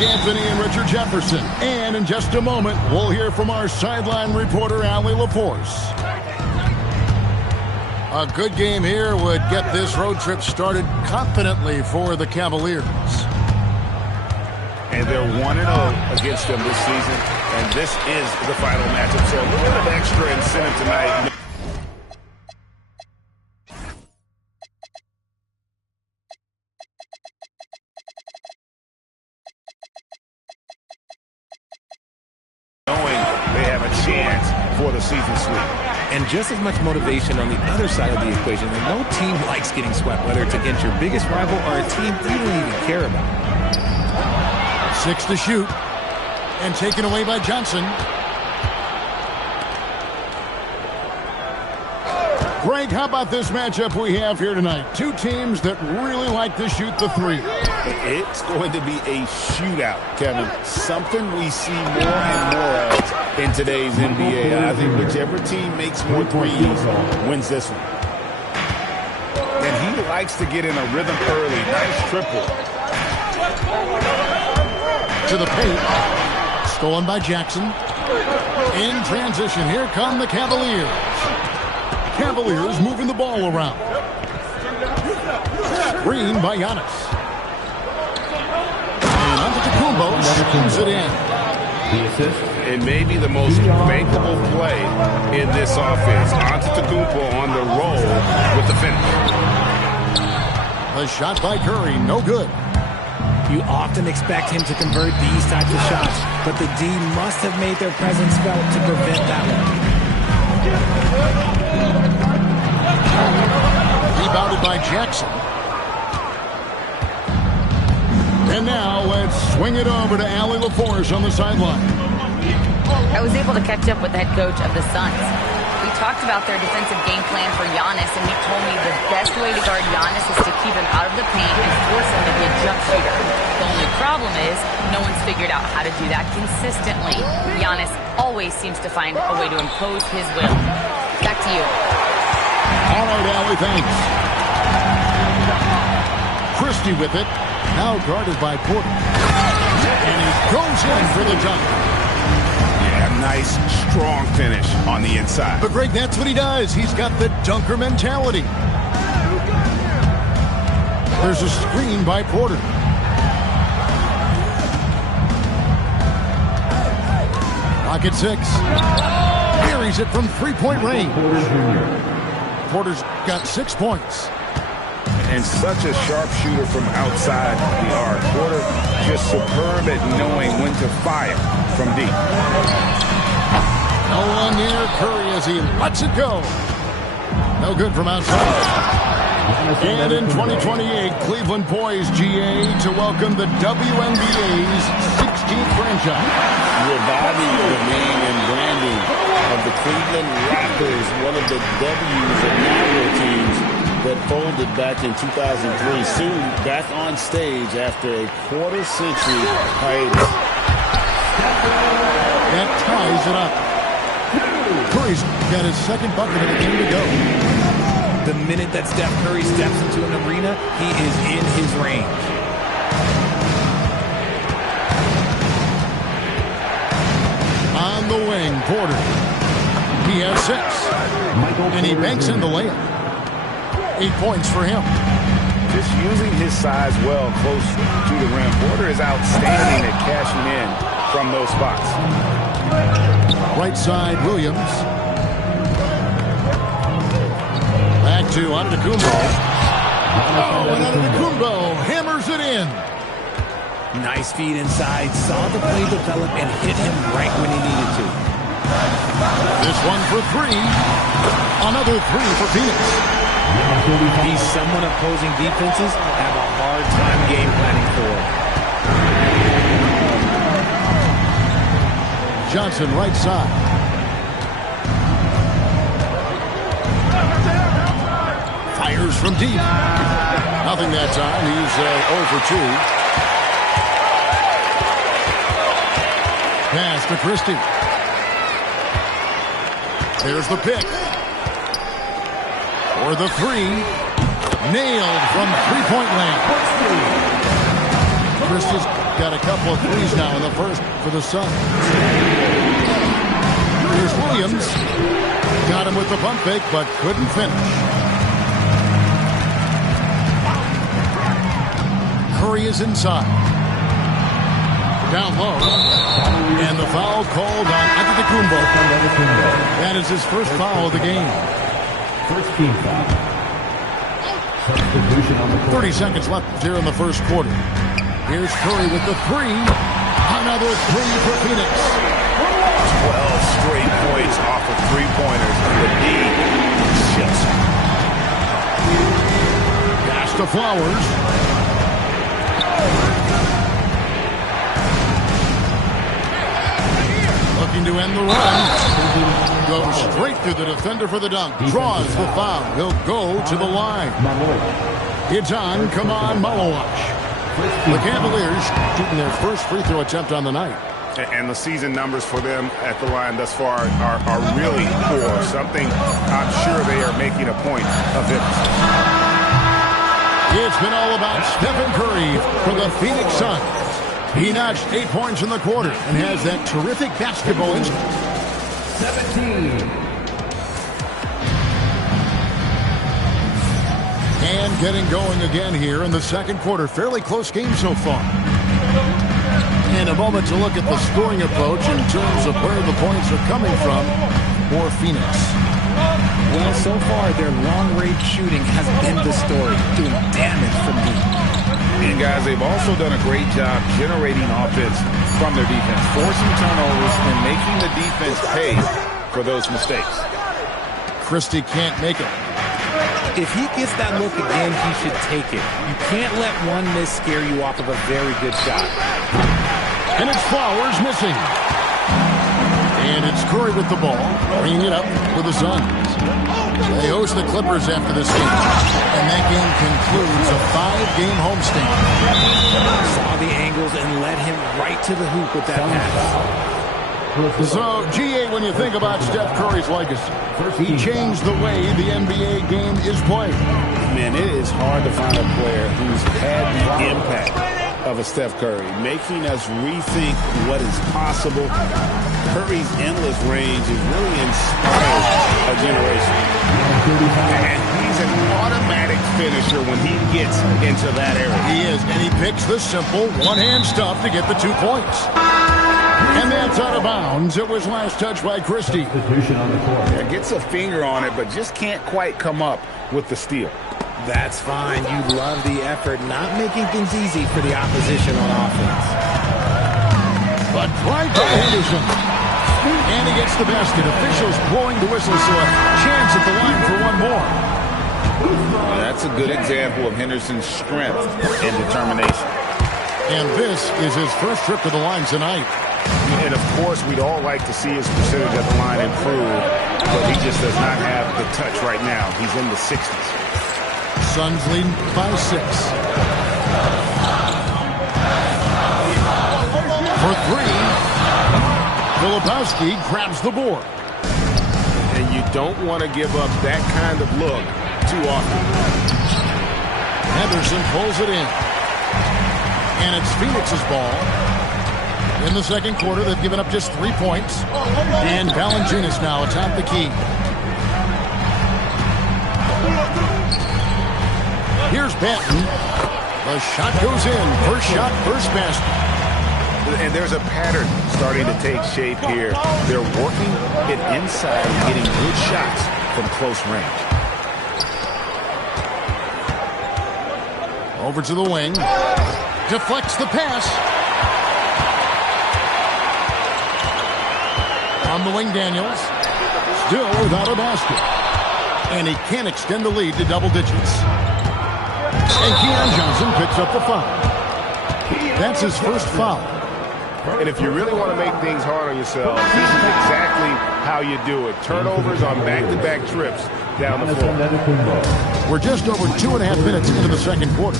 Greg Anthony and Richard Jefferson. And in just a moment, we'll hear from our sideline reporter, Allie LaForce. A good game here would get this road trip started confidently for the Cavaliers. And they're 1-0 against them this season, and this is the final matchup. So a little bit of extra incentive tonight. Knowing they have a chance for the season sweep. And just as much motivation on the other side of the equation. And no team likes getting swept, whether it's against your biggest rival or a team you don't even care about. 6 to shoot. And taken away by Johnson. Greg, how about this matchup we have here tonight? Two teams that really like to shoot the three. It's going to be a shootout, Kevin. Something we see more and more of in today's NBA. I think whichever team makes more threes wins this one. And he likes to get in a rhythm early. Nice triple. To the paint. Stolen by Jackson. In transition, here come the Cavaliers. Cavaliers moving the ball around. Screen by Giannis. And Antetokounmpo slams it in. It may be the most bankable play in this offense. Antetokounmpo on the roll with the finish. A shot by Curry, no good. You often expect him to convert these types of shots, but the D must have made their presence felt to prevent that one. Rebounded by Jackson. And now let's swing it over to Allie LaForce on the sideline. I was able to catch up with the head coach of the SUNS. We talked about their defensive game plan for Giannis, and he told me the best way to guard Giannis is to keep him out of the paint and force him to be a jump shooter. The only problem is no one's figured out how to do that consistently. Giannis always seems to find a way to impose his will. Back to you. All right, Allie, thanks. Christie with it. Now guarded by Porter. And he goes in for the dunk. Yeah, nice, strong finish on the inside. But, Greg, that's what he does. He's got the dunker mentality. There's a screen by Porter. Rocket 6. Buries it from three-point range. Porter's got 6 points. And such a sharp shooter from outside the arc. Porter just superb at knowing when to fire from deep. No one near Curry as he lets it go. No good from outside. And in 2028, Cleveland poised, GA, to welcome the WNBA's 16th franchise. Reviving the name and branding of the Cleveland Raptors, one of the W's of Mario teams that folded back in 2003, soon back on stage after a quarter-century hiatus. That ties it up. Curry's got his second bucket of the game to go. The minute that Steph Curry steps into an arena, he is in his range. On the wing, Porter. He has 6. And he banks in the layup. 8 points for him. Just using his size well close to the rim. Porter is outstanding at cashing in from those spots. Right side, Williams. Back to Antetokounmpo. Oh, and Antetokounmpo hammers it in. Nice feed inside. Saw the play develop and hit him right when he needed to. This one for 3. Another 3 for Phoenix. He's someone opposing defenses have a hard time game planning for. Johnson, right side. Fires from deep. Nothing that time. He's 0 for 2. Pass to Christie. There's the pick. For the 3. Nailed from three-point land. Christie's got a couple of threes now in the first for the Suns. Here's Williams. Got him with the pump fake, but couldn't finish. Curry is inside. Down low. And the foul called on Antetokounmpo. That is his first foul of the game. First team foul. 30 seconds left here in the first quarter. Here's Curry with the three. Another three for Phoenix. 12 straight points off of three-pointers. The D shifts. Pass to Flowers. Looking to end the run. Goes straight through the defender for the dunk. Draws the foul. He'll go to the line. It's on. Come on, Malowach. The Cavaliers shooting their first free throw attempt on the night. And the season numbers for them at the line thus far are really poor. Something I'm sure they are making a point of emphasis. It's been all about Stephen Curry for the Phoenix Suns. He notched 8 points in the quarter and has that terrific basketball instinct. 17. And getting going again here in the second quarter. Fairly close game so far. And a moment to look at the scoring approach in terms of where the points are coming from for Phoenix. Well, so far, their long-range shooting has been the story, doing damage from deep. And, guys, they've also done a great job generating offense from their defense, forcing turnovers and making the defense pay for those mistakes. Christie can't make it. If he gets that look again, he should take it. You can't let one miss scare you off of a very good shot. And it's Flowers missing. And it's Curry with the ball, bringing it up for the Suns. They host the Clippers after this game. And that game concludes a 5-game homestand. Saw the angles and led him right to the hoop with that pass. So, GA, when you think about Steph Curry's legacy, he changed the way the NBA game is played. Man, it is hard to find a player who's had the impact of a Steph Curry, making us rethink what is possible. Curry's endless range has really inspired a generation. And he's an automatic finisher when he gets into that area. He is, and he picks the simple one-hand stuff to get the 2 points. And that's out of bounds. It was last touched by Christie. Yeah, gets a finger on it, but just can't quite come up with the steal. That's fine. You love the effort, not making things easy for the opposition on offense. But right by Henderson. And he gets the basket. Officials blowing the whistle, so a chance at the line for one more. That's a good example of Henderson's strength and determination. And this is his first trip to the line tonight. And, of course, we'd all like to see his percentage at the line improve, but he just does not have the touch right now. He's in the 60s. Suns lead by 6. For 3, Filipowski grabs the board. And you don't want to give up that kind of look too often. Henderson pulls it in. And it's Phoenix's ball. In the second quarter, they've given up just 3 points. And Valanciunas now atop the key. Here's Banton. The shot goes in. First shot, first basket. And there's a pattern starting to take shape here. They're working it inside and getting good shots from close range. Over to the wing. Deflects the pass. On the wing, Daniels. Still without a basket. And he can't extend the lead to double digits. And Keon Johnson picks up the foul. That's his first foul. And if you really want to make things hard on yourself, this is exactly how you do it. Turnovers on back-to-back trips down the floor. We're just over 2.5 minutes into the second quarter.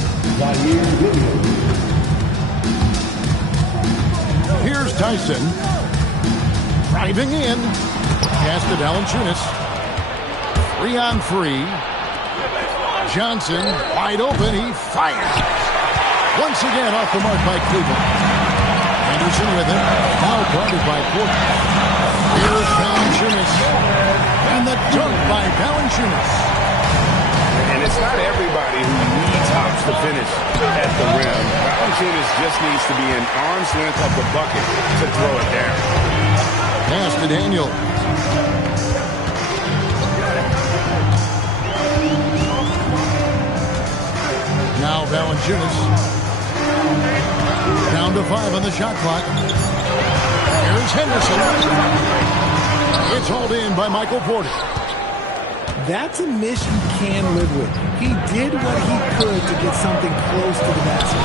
Here's Tyson. Driving in. Pass to Valanciunas. 3-on-3. Johnson wide open. He fires. Once again off the mark by Cleveland. Anderson with him. Now guarded by Porter. Here's Valanciunas. And the dunk by Valanciunas. And it's not everybody who needs hops to finish at the rim. Valanciunas just needs to be an arm's length of the bucket to throw it down. Pass to Daniel. Now Valanciunas. Down to 5 on the shot clock. Here's Henderson. It's hauled in by Michael Porter. That's a miss you can live with. He did what he could to get something close to the basket.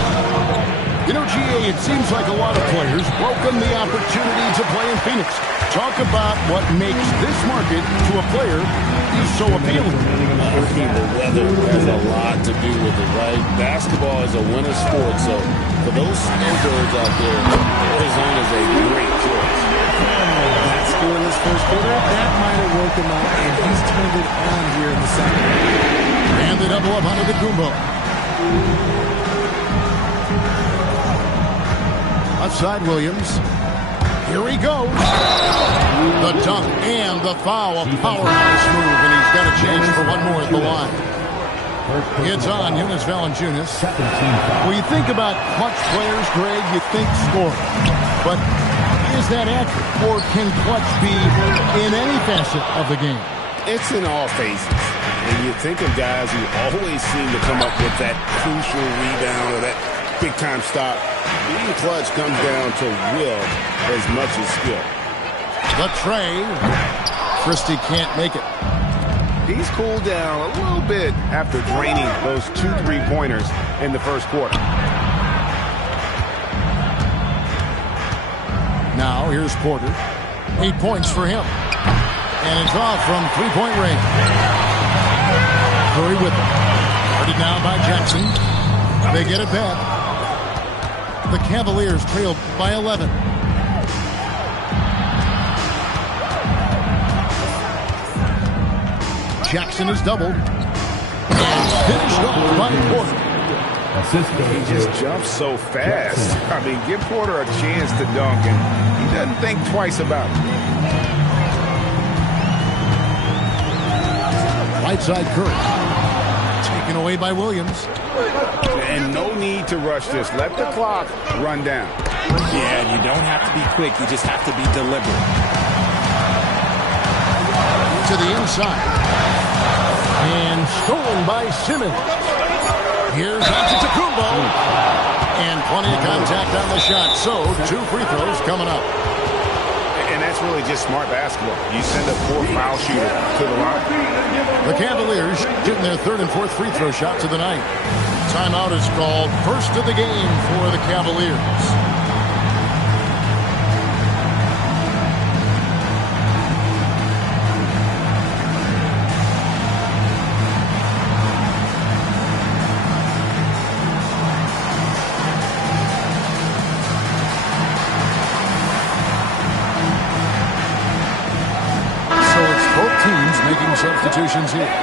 You know, GA, it seems like a lot of players welcome the opportunity to play in Phoenix. Talk about what makes this market to a player is so appealing. The weather has a lot to do with it, right? Basketball is a winter sport, so for those snowbirds out there, Arizona is a great choice. That score in this first quarter, that might have woke him up, and he's turned it on here in the second. And the double up under the Kumbo. Outside Williams. Here he goes. The dunk and the foul. A powerhouse move, and he's got a chance for one more at the line. It's on Jonas Valanciunas. When you think about clutch players, Greg, you think scoring. But is that accurate? Or can clutch be in any facet of the game? It's in all phases. And you think of guys who always seem to come up with that crucial rebound or that big-time stop. Being clutch comes down to will as much as skill. The tray. Christie can't make it. He's cooled down a little bit after draining those 2 3-pointers in the first quarter. Now here's Porter. 8 points for him. And it's off from 3-point range. Curry with it. Guarded now by Jackson. They get it back. The Cavaliers trailed by 11. Jackson is doubled. And finished off by Porter. He just jumps so fast. I mean, give Porter a chance to dunk, and he doesn't think twice about it. Right side Curry. Taken away by Williams. And no need to rush this. Let the clock run down. Yeah, you don't have to be quick. You just have to be deliberate. To the inside. And stolen by Simmons. Here's Antetokounmpo. And plenty of contact on the shot. So, 2 free throws coming up. And that's really just smart basketball. You send a poor foul shooter to the line. The Cavaliers getting their 3rd and 4th free throw shots of the night. Timeout is called. First of the game for the Cavaliers. So it's both teams making substitutions here.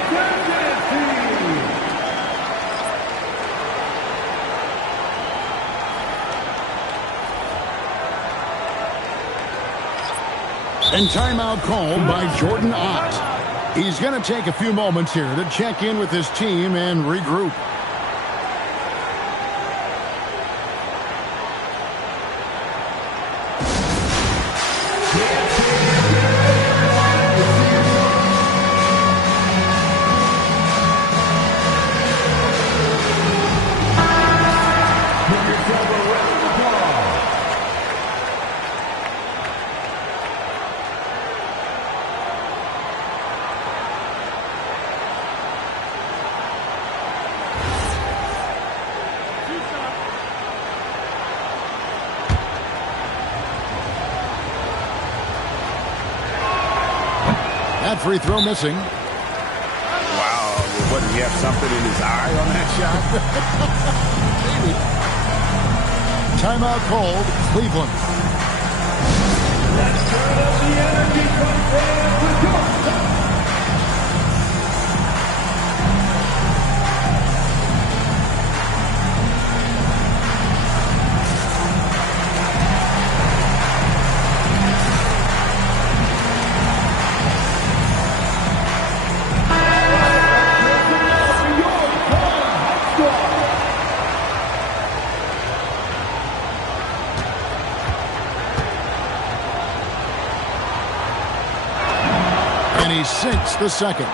And timeout called by Jordan Ott. He's going to take a few moments here to check in with his team and regroup. That free throw missing. Wow. What, did he have something in his eye on that shot? Maybe. Timeout called. Cleveland. And he sinks the second.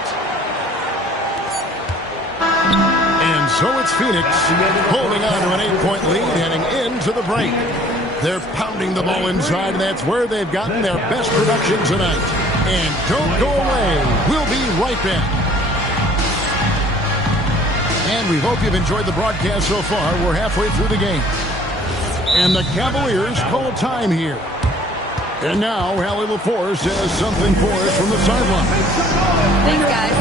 And so it's Phoenix holding on to an 8-point lead heading into the break. They're pounding the ball inside, and that's where they've gotten their best production tonight. And don't go away. We'll be right back. And we hope you've enjoyed the broadcast so far. We're halfway through the game. And the Cavaliers call time here. And now, Hallie LaForce says something for us from the sideline. Thanks, guys.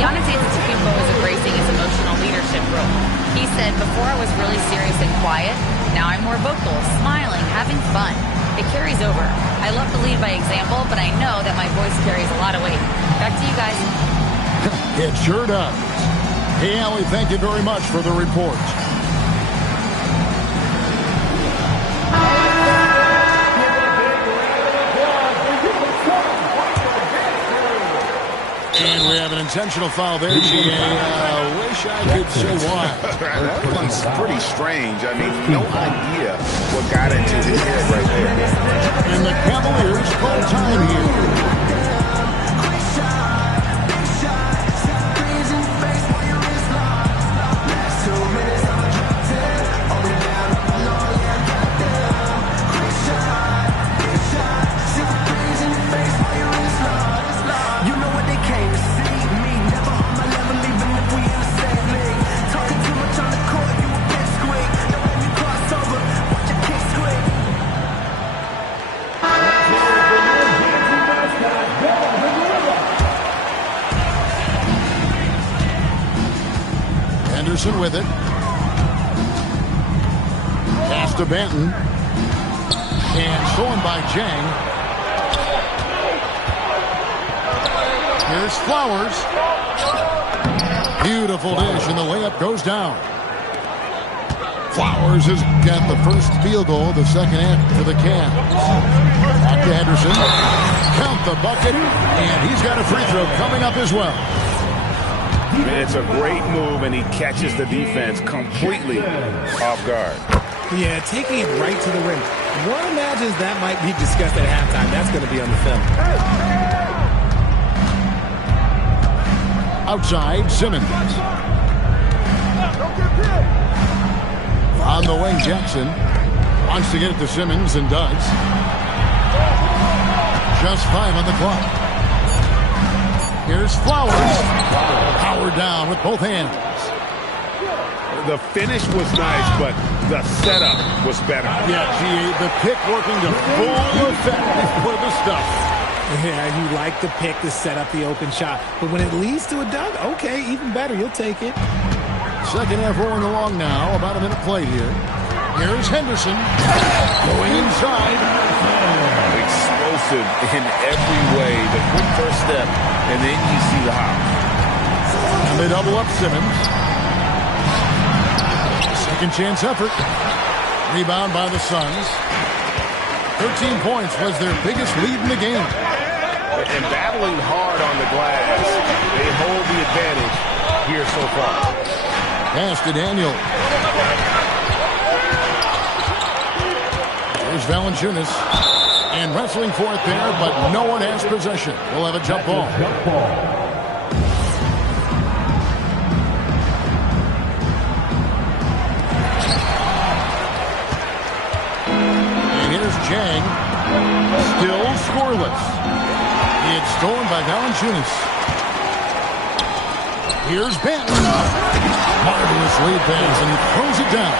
Giannis Antetokounmpo is embracing his emotional leadership role. He said, before I was really serious and quiet, now I'm more vocal, smiling, having fun. It carries over. I love to lead by example, but I know that my voice carries a lot of weight. Back to you guys. It sure does. Hey, Hallie, thank you very much for the report. And we have an intentional foul there, G.A. Wish I could say why. That one's pretty strange. I mean, no idea what got into his head right there. And the Cavaliers call time here. Henderson with it. Pass to Benton. And stolen by Jang. Here's Flowers. Beautiful dish, and the layup goes down. Flowers has got the first field goal of the second half for the Cavs. Back to Henderson. Count the bucket, and he's got a free throw coming up as well. It's a great move, and he catches the defense completely off guard. Yeah, taking it right to the rim. One imagines that might be discussed at halftime. That's going to be on the film. Outside, Simmons. On the wing, Jackson wants to get it to Simmons and does. Just 5 on the clock. Here's Flowers. Powered down with both hands. The finish was nice, but the setup was better. Yeah, the pick working to full effect for the stuff. Yeah, you like the pick to set up the open shot. But when it leads to a dunk, okay, even better. You'll take it. Second half rolling along now. About a minute played here. Here's Henderson. Going inside. Explosive in every way. The quick first step, and then you see the hop. And they double up Simmons. Second chance effort. Rebound by the Suns. 13 points was their biggest lead in the game. And battling hard on the glass, they hold the advantage here so far. Pass to Daniel. There's Valanciunas. And wrestling for it there, but no one has possession. We'll have a jump ball. And here's Jang. Still scoreless. It's stolen by Valanciunas. Here's Benton. Marvelous lead pass, and he throws it down.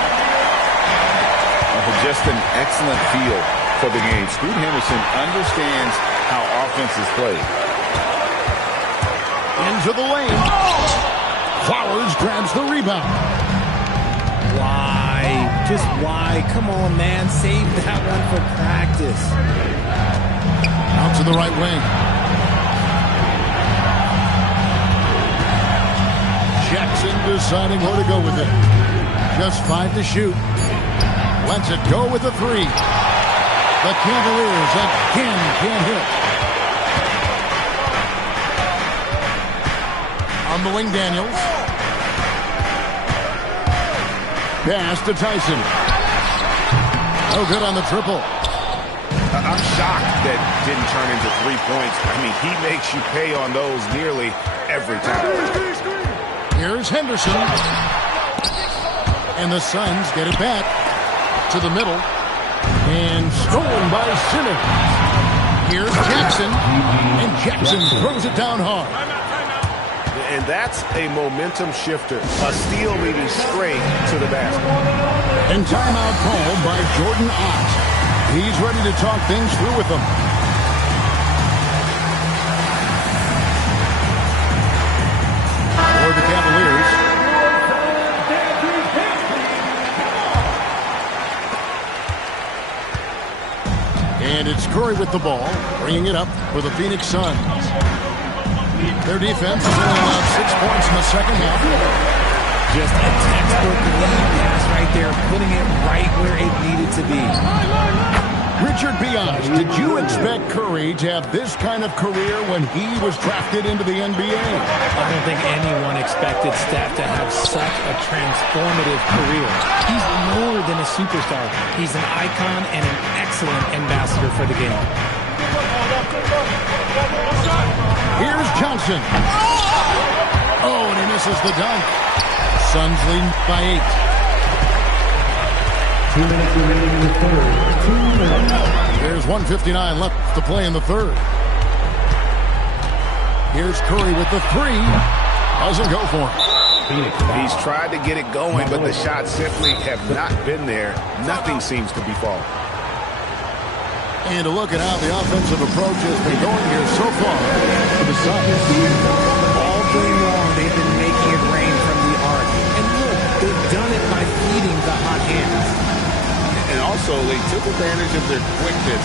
Just an excellent feel for the game. Scoot Henderson understands how offense is played. Into the lane. Flowers grabs the rebound. Why? Just why? Come on, man. Save that one for practice. Out to the right wing. Jackson deciding where to go with it. Just 5 to shoot. Lets it go with a 3. The Cavaliers again can't hit. On the wing, Daniels. Pass to Tyson. No good on the triple. I'm shocked that didn't turn into 3 points. I mean, he makes you pay on those nearly every time. Here's Henderson. And the Suns get it back to the middle. And stolen by Simmons. Here's Jackson. And Jackson throws it down hard. And that's a momentum shifter. A steal leading straight to the basket. And timeout called by Jordan Ott. He's ready to talk things through with them. For the Cavaliers. And it's Curry with the ball, bringing it up for the Phoenix Suns. Their defense is only allowed 6 points in the second half. Just a textbook lead pass right there, putting it right where it needed to be. Richard, be honest, did you expect Curry to have this kind of career when he was drafted into the NBA? I don't think anyone expected Steph to have such a transformative career. He's more than a superstar. He's an icon and an excellent ambassador for the game. Here's Johnson. Oh, and he misses the dunk. Suns lead by 8. 2 minutes remaining in the third. 2 minutes. There's 1:59 left to play in the third. Here's Curry with the three. Doesn't go for him. He's tried to get it going, but the shots simply have not been there. Nothing seems to be falling. And to look at how the offensive approach has been going here so far for the Suns. All game long, they've been making it rain from the arc. And look, they've done it by feeding the hot hands. And also, they took advantage of their quickness,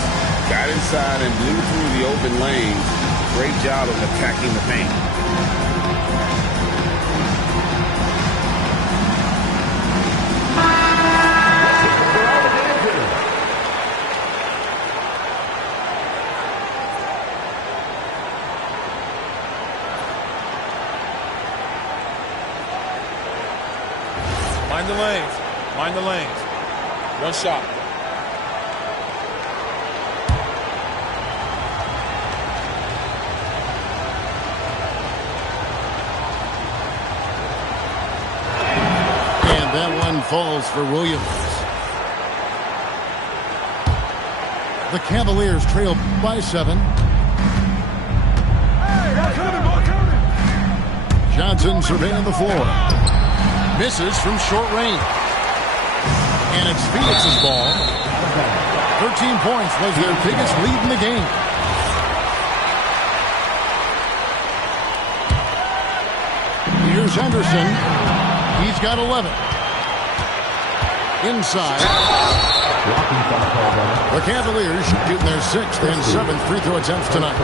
got inside and blew through the open lanes. Great job of attacking the paint. Mind the lanes. Mind the lanes. One shot. And that one falls for Williams. The Cavaliers trail by 7. Johnson surveying the floor. Misses from short range. And it's Phoenix's ball. 13 points was their biggest lead in the game. Here's Henderson. He's got 11. Inside. The Cavaliers shooting their 6th and 7th free throw attempts tonight.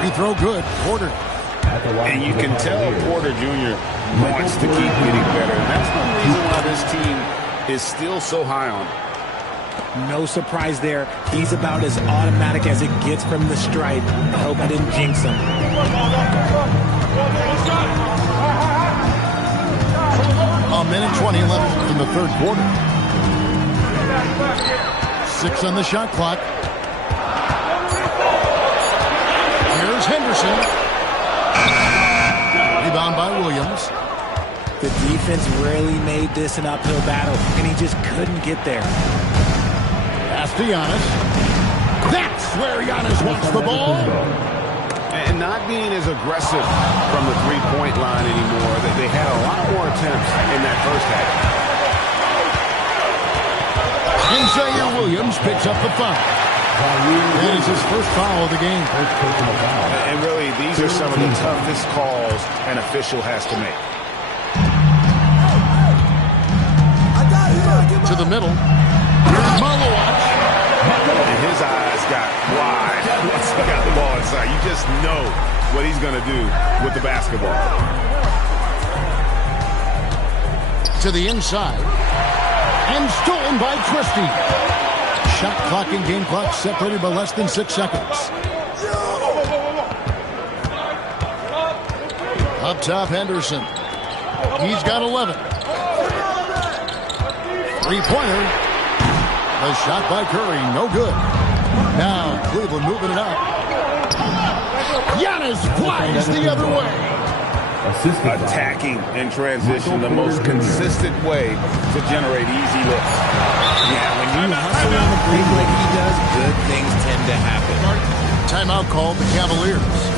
Free throw good. Porter. And you can tell Porter Jr. wants to keep getting better. And that's one reason why this team is still so high on him. No surprise there. He's about as automatic as it gets from the stripe. I hope I didn't jinx him. A minute 20 left in the third quarter. 6 on the shot clock. Here's Henderson. Rebound by Williams. The defense really made this an uphill battle, and he just couldn't get there. Pass to Giannis. That's where Giannis wants the ball. And not being as aggressive from the three-point line anymore. They had a lot more attempts in that first half. And Zaire Williams picks up the foul. That is his first foul of the game. And really, these are some of the toughest calls an official has to make. To the middle. Here's Malowatch. And his eyes got wide once he got the ball inside. You just know what he's going to do with the basketball. To the inside. And stolen by Christie. Shot clock and game clock separated by less than 6 seconds. Up top, Henderson. He's got 11. Three-pointer. The shot by Curry, no good. Now Cleveland moving it up. Giannis flies the other way. Attacking in transition, the most consistent way to generate easy looks. Yeah, when you hustle on the break like he does, good things tend to happen. Timeout called the Cavaliers.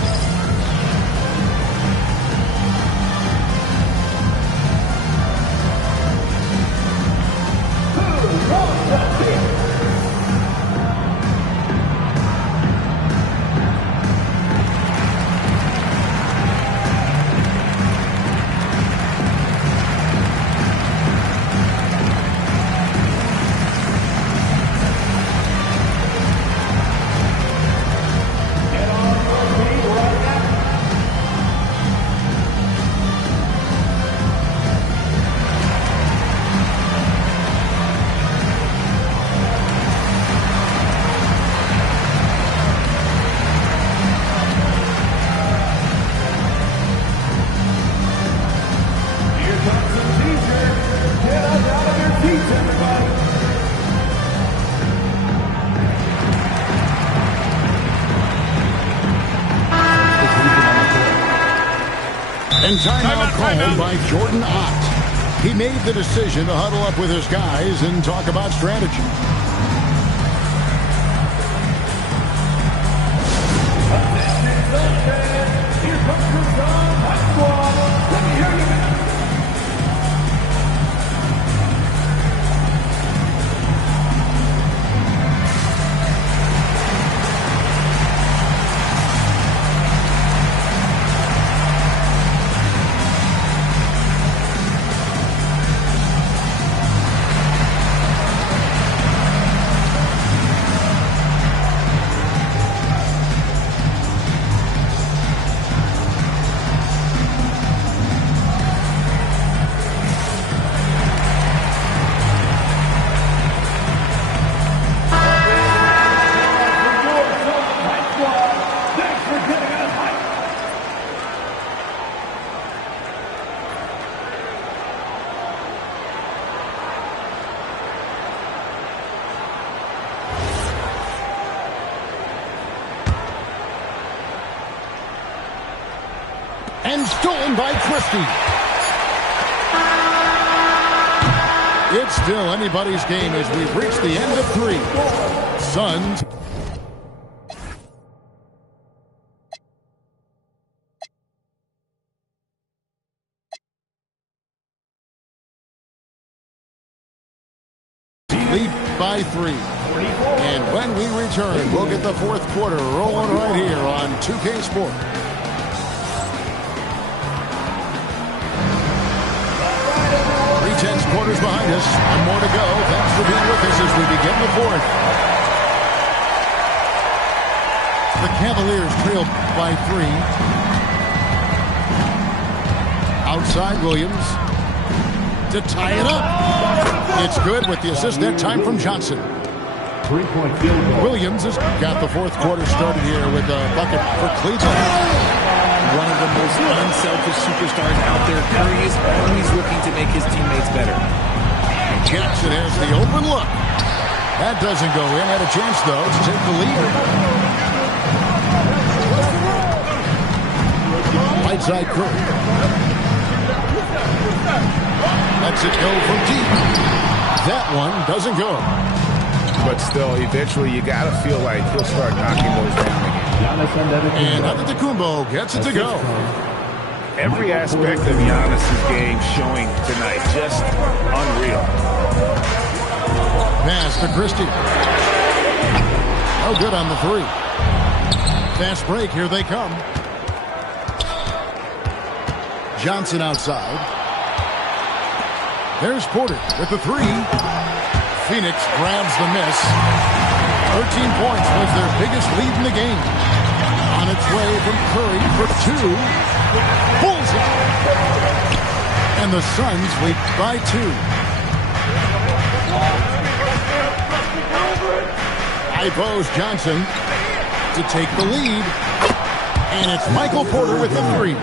And timeout called by Jordan Ott. He made the decision to huddle up with his guys and talk about strategy. And stolen by Christie. It's still anybody's game as we reach the end of 3. Suns. Lead by 3. And when we return, we'll get the 4th quarter rolling right here on 2K Sport. 3/10 quarters behind us, and more to go. Thanks for being with us as we begin the 4th. The Cavaliers trail by 3. Outside Williams to tie it up. It's good with the assist that time from Johnson. 3-point field goal. Williams has got the 4th quarter started here with a bucket for Cleveland. One of the most unselfish superstars out there. Curry is always looking to make his teammates better. Jackson has the open look. That doesn't go in. Had a chance, though, to take the lead. Right side Curry. Lets it go from deep. That one doesn't go. But still, eventually, you got to feel like he'll start knocking those down again. And Antetokounmpo gets it to go. Every aspect of Giannis' game showing tonight, just unreal. Pass to Christie. No good on the 3. Fast break, here they come. Johnson outside. There's Porter with the 3. Phoenix grabs the miss. 13 points was their biggest lead in the game. On its way from Curry for 2. Bullseye. And the Suns lead by 2. High post Johnson to take the lead. And it's Michael Porter with the 3.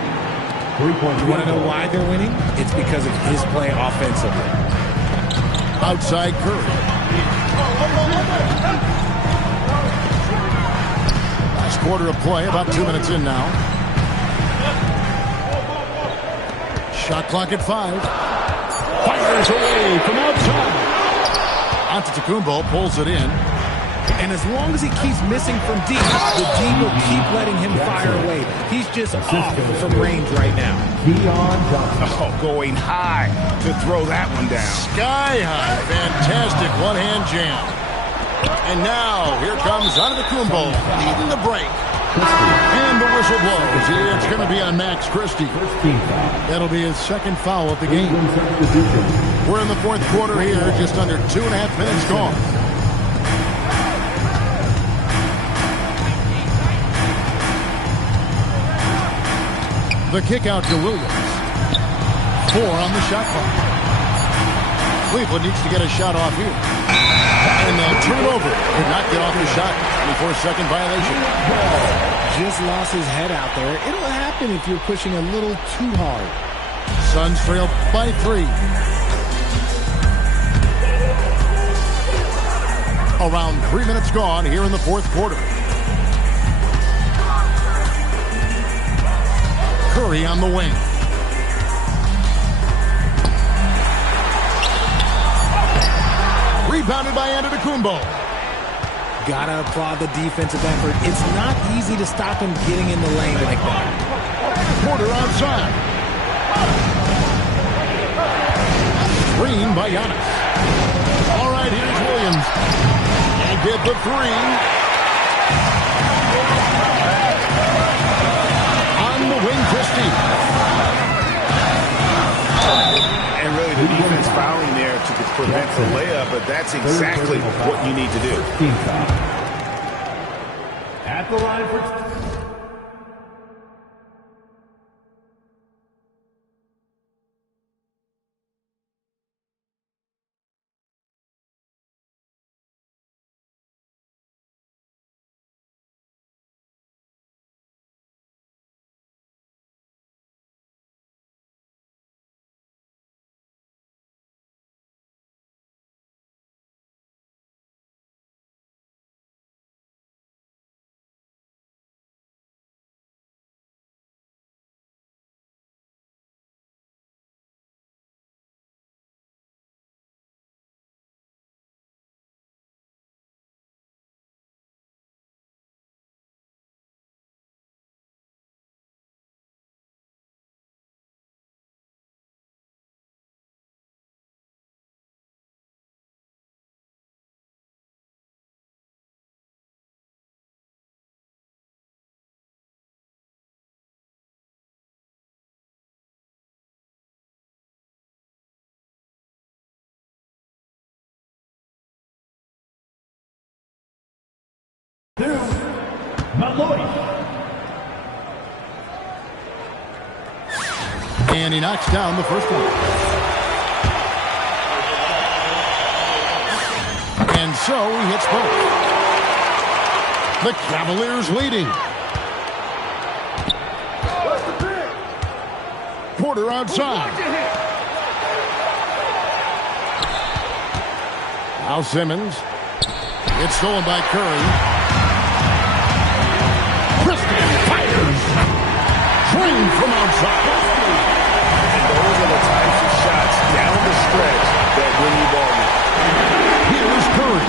You want to know why they're winning? It's because of his play offensively. Outside Curry. Last quarter of play, about 2 minutes in now. Shot clock at 5. Fires away from outside. Antetokounmpo pulls it in. And as long as he keeps missing from deep, the D will keep letting him fire away. He's just off from range right now. Oh, going high to throw that one down. Sky high. Fantastic one-hand jam. And now, here comes Antetokounmpo leading the break. And the whistle blows. It's going to be on Max Christie. That'll be his second foul of the game. We're in the fourth quarter here, just under 2.5 minutes gone. The kick out to Williams. 4 on the shot clock. Cleveland needs to get a shot off here. And they'll turn it over. Could not get off the shot. 24-second violation. Just lost his head out there. It'll happen if you're pushing a little too hard. Suns trail by 3. Around 3 minutes gone here in the fourth quarter. Curry on the wing. Rebounded by Antetokounmpo. Gotta applaud the defensive effort. It's not easy to stop him getting in the lane like that. Porter outside. Screen by Giannis. All right, here's Williams. And get the 3. On the wing, Christie. And really the defense fouling there to prevent the layup, but that's exactly what you need to do. At the line for... And he knocks down the first one. And so he hits both. The Cavaliers leading. Porter outside. Now Simmons. It's stolen by Curry. Christie fires. Trained from outside. And those are the types of shots down the stretch that win you ball games. Here's Curry.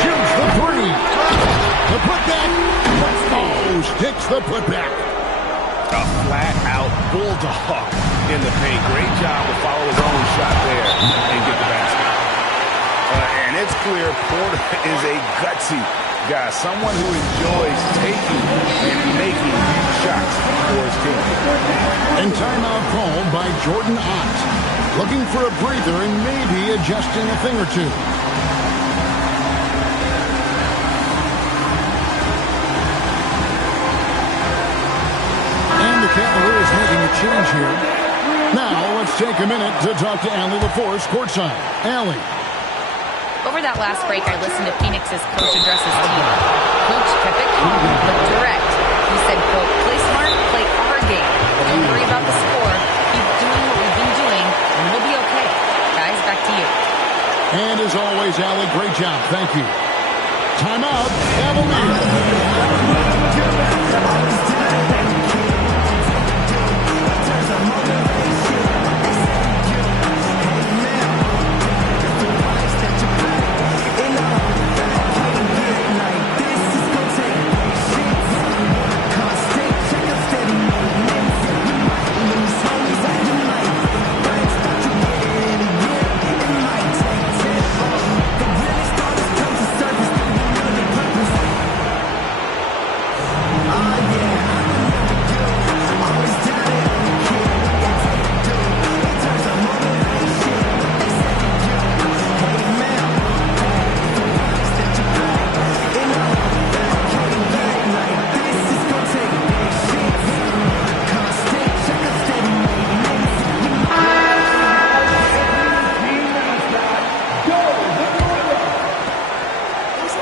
Shoots the 3. The putback. Oh, sticks the putback. A flat-out bulldog in the paint. Great job to follow his own shot there and get the basket. And it's clear Porter is a gutsy guy, someone who enjoys taking and making shots for his team. And timeout called by Jordan Ott. Looking for a breather and maybe adjusting a thing or two. And the Cavaliers making a change here. Now let's take a minute to talk to Allie LaForce courtside. Allie. Over that last break, I listened to Phoenix's coach address his team. Coach kept it calm but direct. He said, quote, play smart, play our game. Don't worry about the score. Keep doing what we've been doing, and we'll be okay. Guys, back to you. And as always, Allie, great job. Thank you. Timeout, Cavaliers.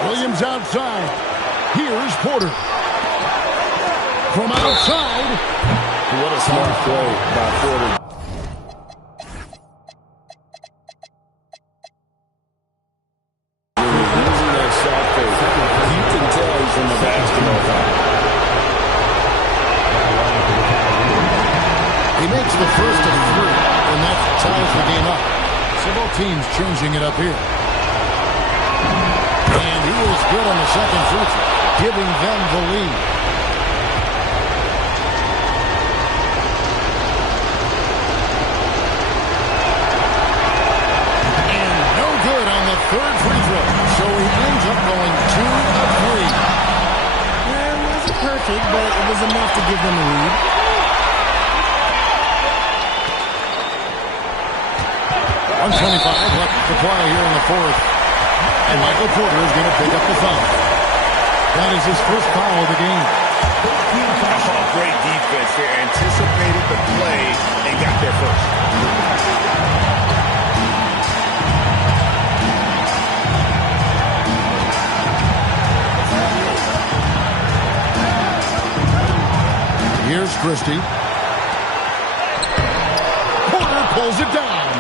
Williams outside. Here's Porter. From outside. What a smart play by Porter. Using that soft face. You can tell he's from the basketball side. He makes the first of 3, and that ties the game up. So both teams changing it up here. And he is good on the second free throw, giving them the lead. And no good on the third free throw. So he ends up going 2 of 3. It wasn't perfect, but it was enough to give them a lead. .125 left to play here in the fourth. And Michael Porter is going to pick up the foul. That is his first foul of the game. Great defense there. Anticipated the play and got there first. Here's Christie. Porter pulls it down.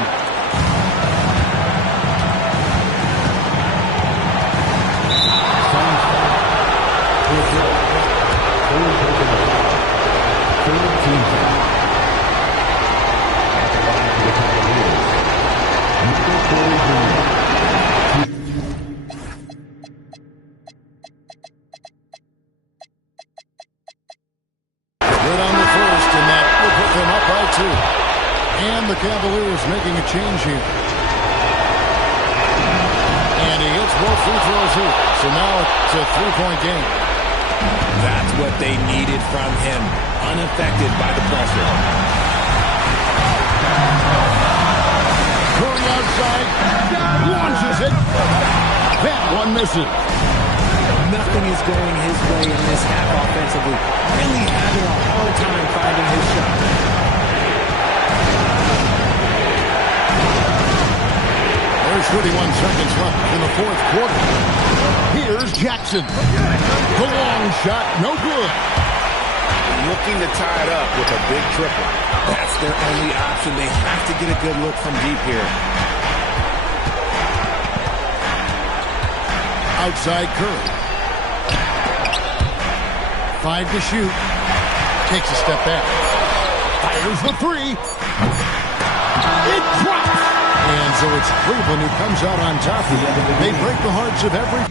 Good on the first, and that will put them up by 2. And the Cavaliers making a change here. And he hits both free throws here. So now it's a 3-point game. That's what they needed from him. Unaffected by the pressure. Curry outside. Launches it. That one misses. Nothing is going his way in this half offensively. Really having a hard time finding his shot. There's 31 seconds left in the fourth quarter. Here's Jackson. The long shot, no good. Looking to tie it up with a big triple. That's their only option. They have to get a good look from deep here. Outside Curry. 5 to shoot. Takes a step back. Fires the 3. It drops. And so it's Cleveland who comes out on top. They break the hearts of every...